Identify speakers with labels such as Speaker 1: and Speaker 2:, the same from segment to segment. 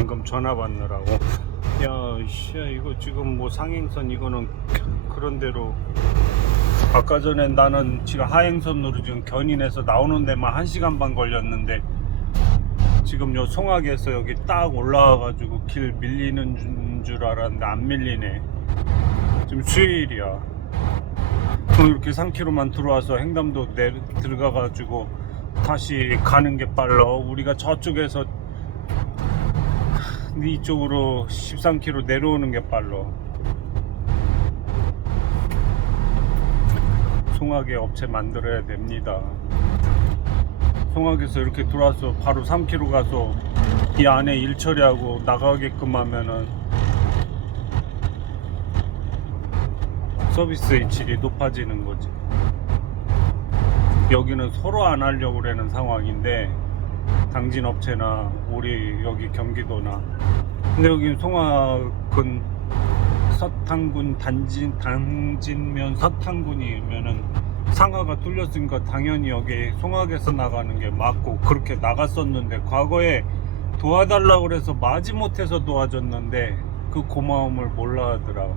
Speaker 1: 방금 전화 받느라고. 야 씨, 이거 지금 뭐 상행선 이거는 그런 대로. 아까 전에 나는 지금 하행선으로 지금 견인해서 나오는 데만 1시간 반 걸렸는데 지금 요 송악에서 여기 딱 올라와가지고 길 밀리는 줄- 줄 알았는데 안 밀리네. 지금 수요일이야. 그럼 이렇게 3km만 들어와서 횡담도 내 들어가가지고 다시 가는 게 빨라. 우리가 저쪽에서 이쪽으로 13km 내려오는 게 빨라 송악에 업체 만들어야 됩니다 송악에서 이렇게 들어와서 바로 3km 가서 이 안에 일 처리하고 나가게끔 하면은 서비스의 질이 높아지는 거지. 여기는 서로 안 하려고 그러는 상황인데 당진 업체나 우리 여기 경기도나. 근데 여기 송악은 서탄군 단진 당진면 서탄군이면은 상하가 뚫렸으니까 당연히 여기 송악에서 나가는 게 맞고 그렇게 나갔었는데 과거에 도와달라고 그래서 마지못해서 도와줬는데 그 고마움을 몰라 하더라.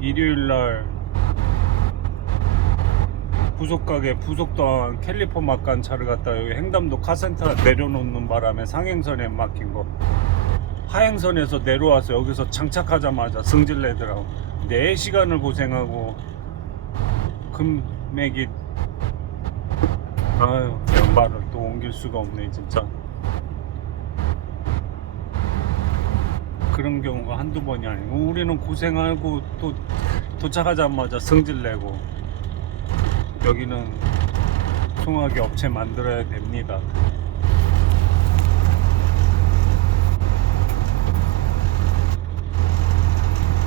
Speaker 1: 일요일날 부속가게 부속도한 캘리포 막간 차를 갖다 여기 횡담도 카센터 내려놓는 바람에 상행선에 막힌 거. 하행선에서 내려와서 여기서 장착하자마자 승질 내더라고. 4시간을 고생하고 금액이 아유 그냥 말을 또 옮길 수가 없네 진짜. 그런 경우가 한두 번이 아니고 우리는 고생하고 또 도착하자마자 승질 내고 여기는 통하게 업체 만들어야 됩니다